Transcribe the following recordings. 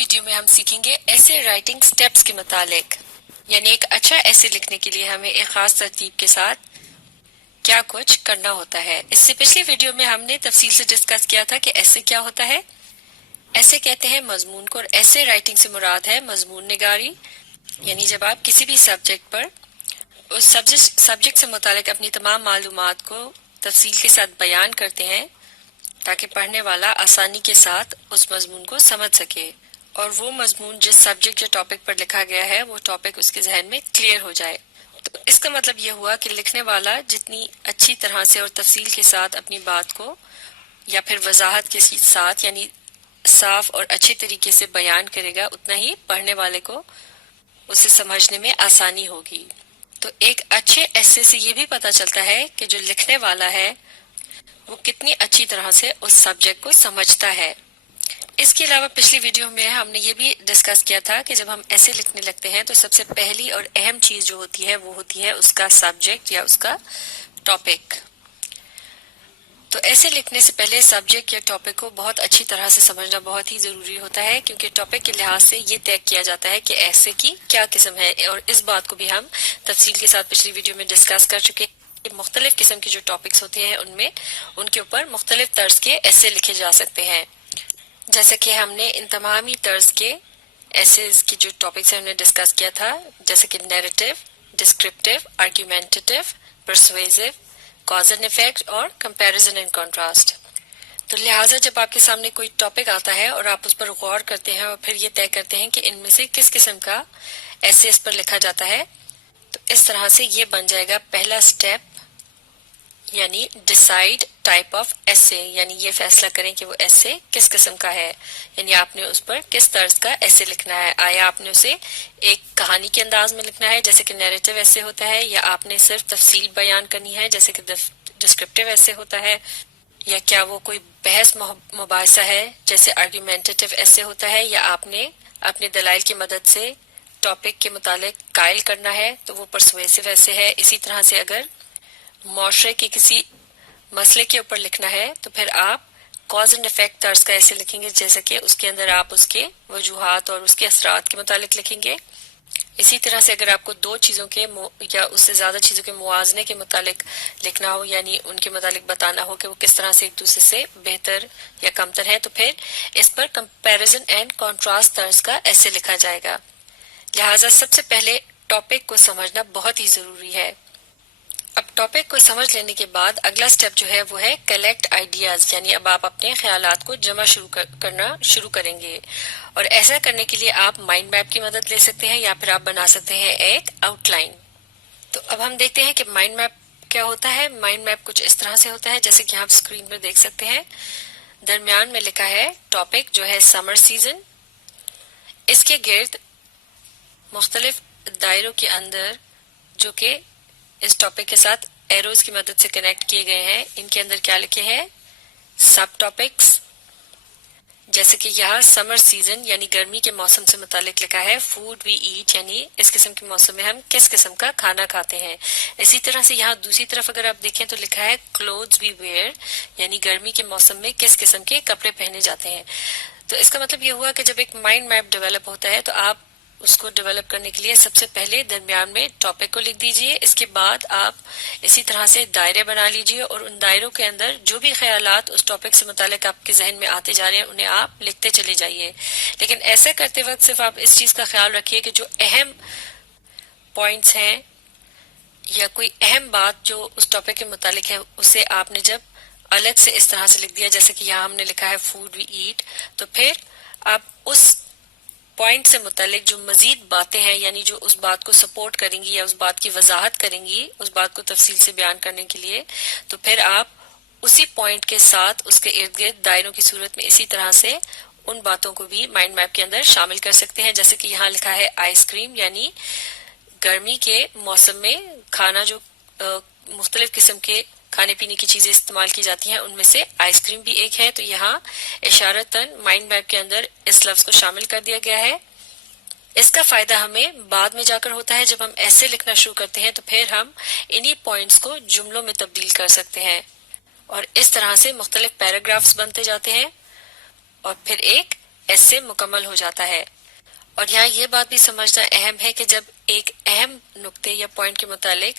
Video में हम सीखेंगे ऐसे राइटिंग स्टेप्स के मुतालिक, यानी एक अच्छा ऐसे लिखने के लिए हमें एक खास तरतीब के साथ क्या कुछ करना होता है। इससे पिछले वीडियो में हमने तफसील से डिस्कस किया था कि ऐसे क्या होता है। ऐसे कहते हैं मजमून को, और ऐसे राइटिंग से मुराद है मजमून निगारी, यानी जब आप किसी भी सब्जेक्ट पर उस सब्जेक्ट से मुतालिक अपनी तमाम मालूमात को तफसील के साथ बयान करते हैं ताकि पढ़ने वाला आसानी के साथ उस मजमून को समझ सके और वो मजमून जिस सब्जेक्ट या टॉपिक पर लिखा गया है वो टॉपिक उसके जहन में क्लियर हो जाए। तो इसका मतलब ये हुआ कि लिखने वाला जितनी अच्छी तरह से और तफसील के साथ अपनी बात को या फिर वजाहत के साथ यानी साफ और अच्छे तरीके से बयान करेगा, उतना ही पढ़ने वाले को उसे समझने में आसानी होगी। तो एक अच्छे ऐसे से ये भी पता चलता है कि जो लिखने वाला है वो कितनी अच्छी तरह से उस सब्जेक्ट को समझता है। इसके अलावा पिछली वीडियो में हमने ये भी डिस्कस किया था कि जब हम ऐसे लिखने लगते हैं तो सबसे पहली और अहम चीज जो होती है वो होती है उसका सब्जेक्ट या उसका टॉपिक। तो ऐसे लिखने से पहले सब्जेक्ट या टॉपिक को बहुत अच्छी तरह से समझना बहुत ही जरूरी होता है, क्योंकि टॉपिक के लिहाज से ये तय किया जाता है कि ऐसे की क्या किस्म है। और इस बात को भी हम तफसील के साथ पिछली वीडियो में डिस्कस कर चुके हैं। मुख्तलिफ किस्म के जो टॉपिक्स होते हैं उनमें उनके ऊपर मुख्तलिफ तर्ज के ऐसे लिखे जा सकते हैं। जैसे कि हमने इन तमाम ही तर्ज के एसेज की जो टॉपिक्स हैं उन्हें डिस्कस किया था, जैसे कि narrative, descriptive, argumentative, persuasive, cause and effect और कंपैरिजन एंड कंट्रास्ट। तो लिहाजा जब आपके सामने कोई टॉपिक आता है और आप उस पर गौर करते हैं और फिर ये तय करते हैं कि इनमें से किस किस्म का ऐसे इस पर लिखा जाता है, तो इस तरह से ये बन जाएगा पहला स्टेप, यानी डिसाइड टाइप ऑफ ऐसे, यानी ये फैसला करें कि वो ऐसे किस किस्म का है, यानी आपने उस पर किस तर्ज का ऐसे लिखना है। आया आपने उसे एक कहानी के अंदाज में लिखना है जैसे कि नैरेटिव ऐसे होता है, या आपने सिर्फ तफसील बयान करनी है जैसे कि डिस्क्रिप्टिव ऐसे होता है, या क्या वो कोई बहस मुबाहिसा है जैसे आर्ग्यूमेंटेटिव ऐसे होता है, या आपने अपने दलाइल की मदद से टॉपिक के मुतालिक कायल करना है तो वो परसुएसिव ऐसे है। इसी तरह से अगर मुआशरे के किसी मसले के ऊपर लिखना है तो फिर आप कॉज एंड इफेक्ट तर्ज का ऐसे लिखेंगे, जैसे कि उसके अंदर आप उसके वजूहात और उसके असरात के मुतालिक लिखेंगे। इसी तरह से अगर आपको दो चीजों के या उससे ज्यादा चीजों के मुआवजे के मुतालिक लिखना हो, यानी उनके मुतालिक बताना हो कि वो किस तरह से एक दूसरे से बेहतर या कमतर है, तो फिर इस पर कंपैरिजन एंड कंट्रास्ट तर्ज का ऐसे लिखा जाएगा। लिहाजा सबसे पहले टॉपिक को समझना बहुत ही जरूरी है। अब टॉपिक को समझ लेने के बाद अगला स्टेप जो है वो है कलेक्ट आइडियाज, यानी अब आप अपने ख्यालात को जमा करना शुरू करेंगे। और ऐसा करने के लिए आप माइंड मैप की मदद ले सकते हैं या फिर आप बना सकते हैं एक आउटलाइन। तो अब हम देखते हैं कि माइंड मैप क्या होता है। माइंड मैप कुछ इस तरह से होता है जैसे कि आप स्क्रीन पर देख सकते हैं। दरमियान में लिखा है टॉपिक जो है समर सीजन। इसके गिर्द मुख्तलिफ दायरों के अंदर जो कि इस टॉपिक के साथ एरोज की मदद से कनेक्ट किए गए हैं, इनके अंदर क्या लिखे हैं, सब टॉपिक्स। जैसे कि यहाँ समर सीजन यानी गर्मी के मौसम से मुतालिक लिखा है फूड वी ईट, यानी इस किस्म के मौसम में हम किस किस्म का खाना खाते हैं। इसी तरह से यहाँ दूसरी तरफ अगर आप देखें तो लिखा है क्लोथ्स वी वेयर, यानी गर्मी के मौसम में किस किस्म के कपड़े पहने जाते हैं। तो इसका मतलब ये हुआ कि जब एक माइंड मैप डेवलप होता है तो आप उसको डेवलप करने के लिए सबसे पहले दरमियान में टॉपिक को लिख दीजिए। इसके बाद आप इसी तरह से दायरे बना लीजिए और उन दायरों के अंदर जो भी ख्यालात उस टॉपिक से मुतालिक आपके जहन में आते जा रहे हैं उन्हें आप लिखते चले जाइए। लेकिन ऐसा करते वक्त सिर्फ आप इस चीज का ख्याल रखिए कि जो अहम पॉइंट्स हैं या कोई अहम बात जो उस टॉपिक के मुतालिक है उसे आपने जब अलग से इस तरह से लिख दिया, जैसे कि यहाँ हमने लिखा है फूड वी ईट, तो फिर आप उस पॉइंट से मुतालिक जो मजीद बातें हैं यानी जो उस बात को सपोर्ट करेंगी या उस बात की वजाहत करेंगी, उस बात को तफसील से बयान करने के लिए, तो फिर आप उसी पॉइंट के साथ उसके इर्द गिर्द दायरों की सूरत में इसी तरह से उन बातों को भी माइंड मैप के अंदर शामिल कर सकते हैं। जैसे कि यहाँ लिखा है आइसक्रीम, यानी गर्मी के मौसम में खाना जो मुख्तलिफ किस्म के खाने पीने की चीजें इस्तेमाल की जाती हैं उनमें से आइसक्रीम भी एक है। तो यहाँ इशारतन माइंड मैप के अंदर इस लफ्ज को शामिल कर दिया गया है। इसका फायदा हमें बाद में जाकर होता है जब हम ऐसे लिखना शुरू करते हैं, तो फिर हम इन्हीं पॉइंट्स को जुमलों में तब्दील कर सकते हैं और इस तरह से मुख्तलिफ पैराग्राफ्स बनते जाते हैं और फिर एक ऐसे मुकम्मल हो जाता है। और यहाँ ये बात भी समझना अहम है कि जब एक अहम नुक्ते या पॉइंट के मुतालिक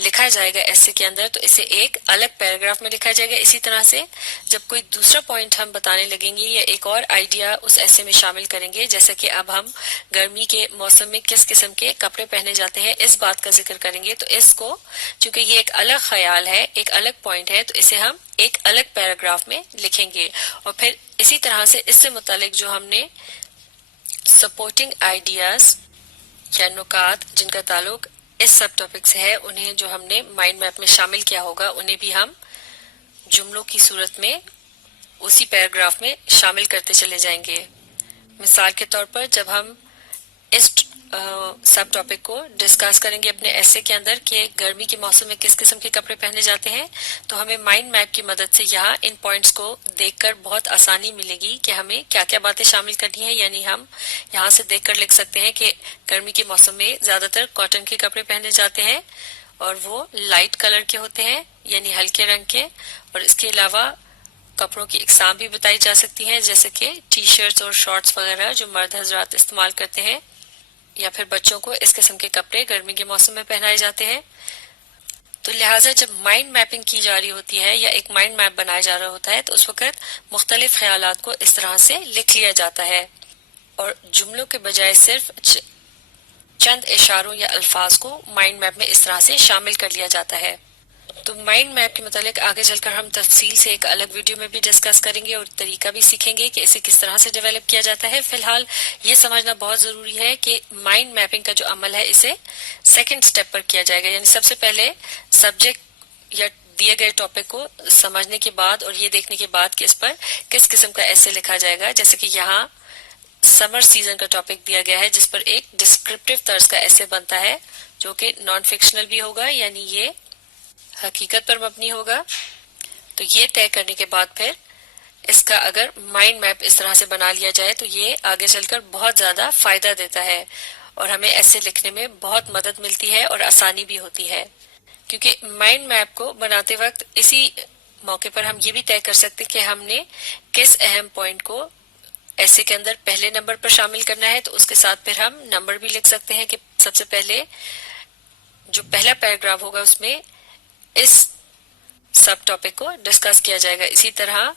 लिखा जाएगा ऐसे के अंदर तो इसे एक अलग पैराग्राफ में लिखा जाएगा। इसी तरह से जब कोई दूसरा पॉइंट हम बताने लगेंगे या एक और आइडिया उस ऐसे में शामिल करेंगे, जैसे कि अब हम गर्मी के मौसम में किस किस्म के कपड़े पहने जाते हैं इस बात का जिक्र करेंगे, तो इसको चूंकि ये एक अलग ख्याल है, एक अलग पॉइंट है, तो इसे हम एक अलग पैराग्राफ में लिखेंगे। और फिर इसी तरह से इससे मुतालिक जो हमने सपोर्टिंग आइडियाज या नुकात जिनका ताल्लुक इस सब टॉपिक से है, उन्हें जो हमने माइंड मैप में शामिल किया होगा उन्हें भी हम जुमलों की सूरत में उसी पैराग्राफ में शामिल करते चले जाएंगे। मिसाल के तौर पर जब हम इस सब टॉपिक को डिस्कस करेंगे अपने ऐसे के अंदर कि गर्मी के मौसम में किस किस्म के कपड़े पहने जाते हैं, तो हमें माइंड मैप की मदद से यहाँ इन पॉइंट्स को देखकर बहुत आसानी मिलेगी कि हमें क्या क्या बातें शामिल करनी है। यानी हम यहाँ से देखकर लिख सकते हैं कि गर्मी के मौसम में ज्यादातर कॉटन के कपड़े पहने जाते हैं और वो लाइट कलर के होते हैं यानी हल्के रंग के। और इसके अलावा कपड़ों की इकसाम भी बताई जा सकती हैं, जैसे कि टी शर्ट्स और शॉर्ट्स वगैरह जो मर्द हजरात इस्तेमाल करते हैं, या फिर बच्चों को इस किस्म के कपड़े गर्मी के मौसम में पहनाए जाते हैं। तो लिहाजा जब माइंड मैपिंग की जा रही होती है या एक माइंड मैप बनाया जा रहा होता है तो उस वक्त मुख्तलिफ ख्यालात को इस तरह से लिख लिया जाता है और जुमलों के बजाय सिर्फ चंद इशारों या अल्फाज को माइंड मैप में इस तरह से शामिल कर लिया जाता है। तो माइंड मैप के मुतालिक आगे चलकर हम तफसील से एक अलग वीडियो में भी डिस्कस करेंगे और तरीका भी सीखेंगे कि इसे किस तरह से डेवलप किया जाता है। फिलहाल ये समझना बहुत जरूरी है कि माइंड मैपिंग का जो अमल है इसे सेकंड स्टेप पर किया जाएगा, यानी सबसे पहले सब्जेक्ट या दिए गए टॉपिक को समझने के बाद और ये देखने के बाद कि इस पर किस किस्म का ऐसे लिखा जाएगा। जैसे कि यहाँ समर सीजन का टॉपिक दिया गया है जिस पर एक डिस्क्रिप्टिव तर्ज का ऐसे बनता है जो कि नॉन फिक्शनल भी होगा, यानी ये हकीकत पर मबनी होगा। तो ये तय करने के बाद फिर इसका अगर माइंड मैप इस तरह से बना लिया जाए तो ये आगे चलकर बहुत ज्यादा फायदा देता है और हमें ऐसे लिखने में बहुत मदद मिलती है और आसानी भी होती है, क्योंकि माइंड मैप को बनाते वक्त इसी मौके पर हम ये भी तय कर सकते कि हमने किस अहम पॉइंट को ऐसे के अंदर पहले नंबर पर शामिल करना है। तो उसके साथ फिर हम नंबर भी लिख सकते हैं कि सबसे पहले जो पहला पैराग्राफ होगा उसमें इस सब टॉपिक को डिस्कस किया जाएगा। इसी तरह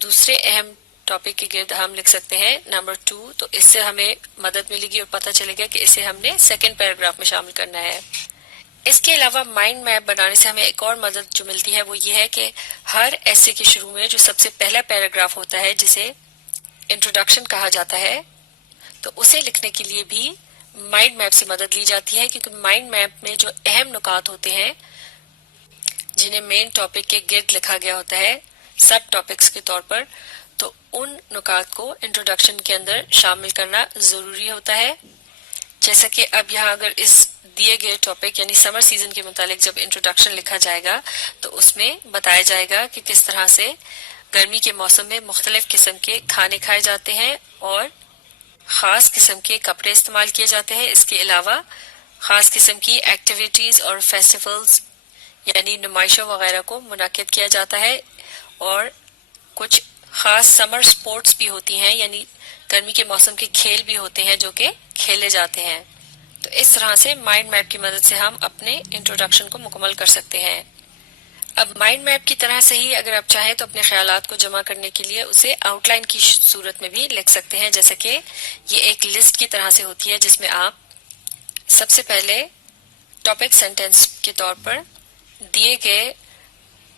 दूसरे अहम टॉपिक के गिर्द हम लिख सकते हैं नंबर 2, तो इससे हमें मदद मिलेगी और पता चलेगा कि इसे हमने सेकंड पैराग्राफ में शामिल करना है। इसके अलावा माइंड मैप बनाने से हमें एक और मदद जो मिलती है वो ये है कि हर ऐसे के शुरू में जो सबसे पहला पैराग्राफ होता है जिसे इंट्रोडक्शन कहा जाता है, तो उसे लिखने के लिए भी माइंड मैप से मदद ली जाती है, क्योंकि माइंड मैप में जो अहम नुकात होते हैं जिन्हें मेन टॉपिक के गिर्द लिखा गया होता है सब टॉपिक्स के तौर पर, तो उन नुकात को इंट्रोडक्शन के अंदर शामिल करना जरूरी होता है। जैसा कि अब यहाँ अगर इस दिए गए टॉपिक यानी समर सीजन के मुतालिक जब इंट्रोडक्शन लिखा जाएगा तो उसमें बताया जाएगा कि किस तरह से गर्मी के मौसम में मुख्तलिफ किस्म के खाने खाए जाते हैं और खास किस्म के कपड़े इस्तेमाल किए जाते हैं। इसके अलावा खास किस्म की एक्टिविटीज और फेस्टिवल्स यानी नुमाइशों वगैरह को मुनाकिद किया जाता है और कुछ खास समर स्पोर्ट्स भी होती हैं, यानी गर्मी के मौसम के खेल भी होते हैं जो कि खेले जाते हैं। तो इस तरह से माइंड मैप की मदद से हम अपने इंट्रोडक्शन को मुकम्मल कर सकते हैं। अब माइंड मैप की तरह से ही अगर आप चाहें तो अपने ख्यालात को जमा करने के लिए उसे आउटलाइन की सूरत में भी लिख सकते हैं, जैसे कि ये एक लिस्ट की तरह से होती है जिसमें आप सबसे पहले टॉपिक सेंटेंस के तौर पर दिए गए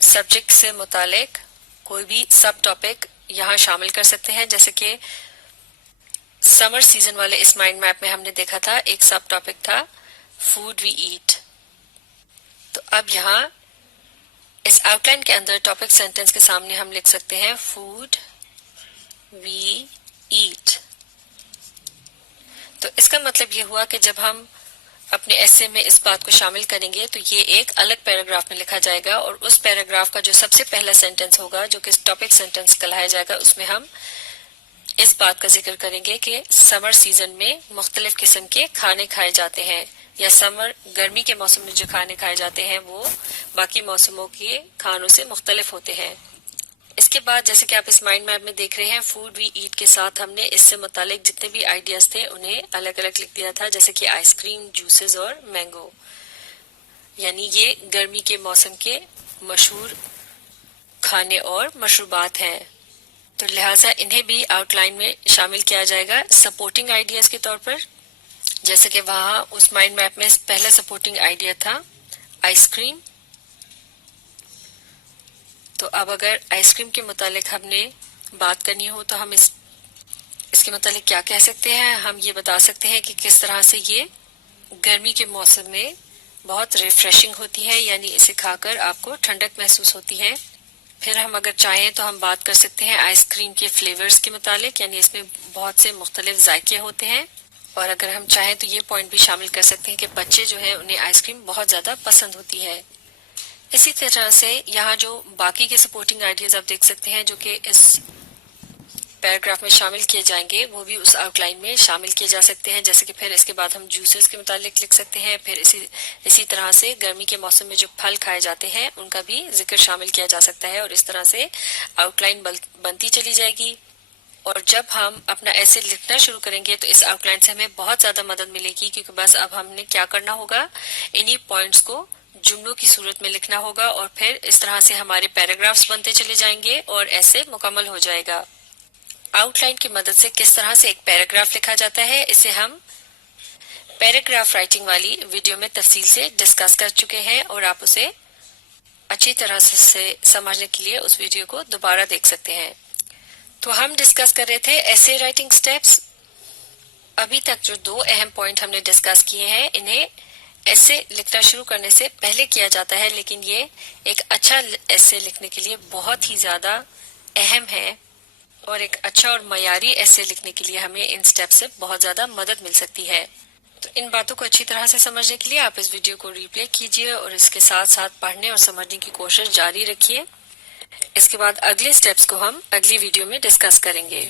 सब्जेक्ट से मुतालिक कोई भी सब टॉपिक यहाँ शामिल कर सकते हैं। जैसे कि समर सीजन वाले इस माइंड मैप में हमने देखा था एक सब टॉपिक था फूड वी ईट। तो अब यहाँ इस आउटलाइन के अंदर टॉपिक सेंटेंस के सामने हम लिख सकते हैं फूड वी ईट। तो इसका मतलब ये हुआ कि जब हम अपने ऐसे में इस बात को शामिल करेंगे तो ये एक अलग पैराग्राफ में लिखा जाएगा और उस पैराग्राफ का जो सबसे पहला सेंटेंस होगा जो कि टॉपिक सेंटेंस कहलाया जाएगा उसमें हम इस बात का जिक्र करेंगे कि समर सीजन में मुख्तलिफ किस्म के खाने खाए जाते हैं या समर गर्मी के मौसम में जो खाने खाए जाते हैं वो बाकी मौसमों के खानों से मुख्तलिफ होते हैं। اس کے بعد جیسے کہ آپ اس مائنڈ میپ میں دیکھ رہے ہیں فوڈ وی ایٹ کے ساتھ ہم نے اس سے متعلق جتنے بھی آئیڈیاز تھے انہیں الگ الگ لکھ دیا تھا، جیسے کہ آئس کریم، جوسز اور مینگو، یعنی یہ گرمی کے موسم کے مشہور کھانے اور مشروبات ہیں، تو لہٰذا انہیں بھی آؤٹ لائن میں شامل کیا جائے گا سپورٹنگ آئیڈیاز کے طور پر. جیسے کہ وہاں اس مائنڈ میپ میں پہلا سپورٹنگ آئیڈیا تھا آئس کریم. تو اب اگر آئس کریم کے متعلق ہم نے بات کرنی ہو تو ہم اس کے متعلق کیا کہہ سکتے ہیں؟ ہم یہ بتا سکتے ہیں کہ کس طرح سے یہ گرمی کے موسم میں بہت ریفریشنگ ہوتی ہے، یعنی اسے کھا کر آپ کو ٹھنڈک محسوس ہوتی ہے. پھر ہم اگر چاہیں تو ہم بات کر سکتے ہیں آئس کریم کے فلیورز کے متعلق، یعنی اس میں بہت سے مختلف ذائقے ہوتے ہیں، اور اگر ہم چاہیں تو یہ پوائنٹ بھی شامل کر سکتے ہیں کہ بچے جو ہیں انہیں آئس کریم بہت زیادہ پسند ہوتی ہے. اسی طرح سے یہاں جو باقی کے سپورٹنگ آئیڈیاز آپ دیکھ سکتے ہیں جو کہ اس پیراگراف میں شامل کیے جائیں گے وہ بھی اس آؤٹ لائن میں شامل کیے جا سکتے ہیں. جیسے کہ پھر اس کے بعد ہم جوسز کے متعلق لکھ سکتے ہیں، پھر اسی طرح سے گرمی کے موسم میں جو پھل کھائے جاتے ہیں ان کا بھی ذکر شامل کیا جا سکتا ہے، اور اس طرح سے آؤٹ لائن بنتی چلی جائے گی. اور جب ہم اپنا ایسے لکھنا شروع کریں گے تو اس آؤٹ لائن سے ہمیں بہت زیادہ مدد ملے گی، کیونکہ بس اب ہم نے کیا کرنا ہوگا، انہی پوائنٹس کو جملوں کی صورت میں لکھنا ہوگا، اور پھر اس طرح سے ہمارے پیراگرافز بنتے چلے جائیں گے اور ایسے مکمل ہو جائے گا. آؤٹ لائن کی مدد سے کس طرح سے ایک پیراگراف لکھا جاتا ہے اسے ہم پیراگراف رائٹنگ والی ویڈیو میں تفصیل سے ڈسکس کر چکے ہیں، اور آپ اسے اچھی طرح سے سمجھنے کے لیے اس ویڈیو کو دوبارہ دیکھ سکتے ہیں. تو ہم ڈسکس کر رہے تھے ایسے رائٹنگ سٹیپس. ابھی تک جو دو اہم پوائنٹ ہم نے ڈسکس کیے ہیں انہیں ایسے لکھنا شروع کرنے سے پہلے کیا جاتا ہے، لیکن یہ ایک اچھا ایسے لکھنے کے لیے بہت ہی زیادہ اہم ہے، اور ایک اچھا اور معیاری ایسے لکھنے کے لیے ہمیں ان سٹیپ سے بہت زیادہ مدد مل سکتی ہے. تو ان باتوں کو اچھی طرح سے سمجھنے کے لیے آپ اس ویڈیو کو ریپلے کیجئے اور اس کے ساتھ ساتھ پڑھنے اور سمجھنے کی کوشش جاری رکھیے. اس کے بعد اگلے سٹیپس کو ہم اگلی ویڈیو میں ڈسکس کریں گے.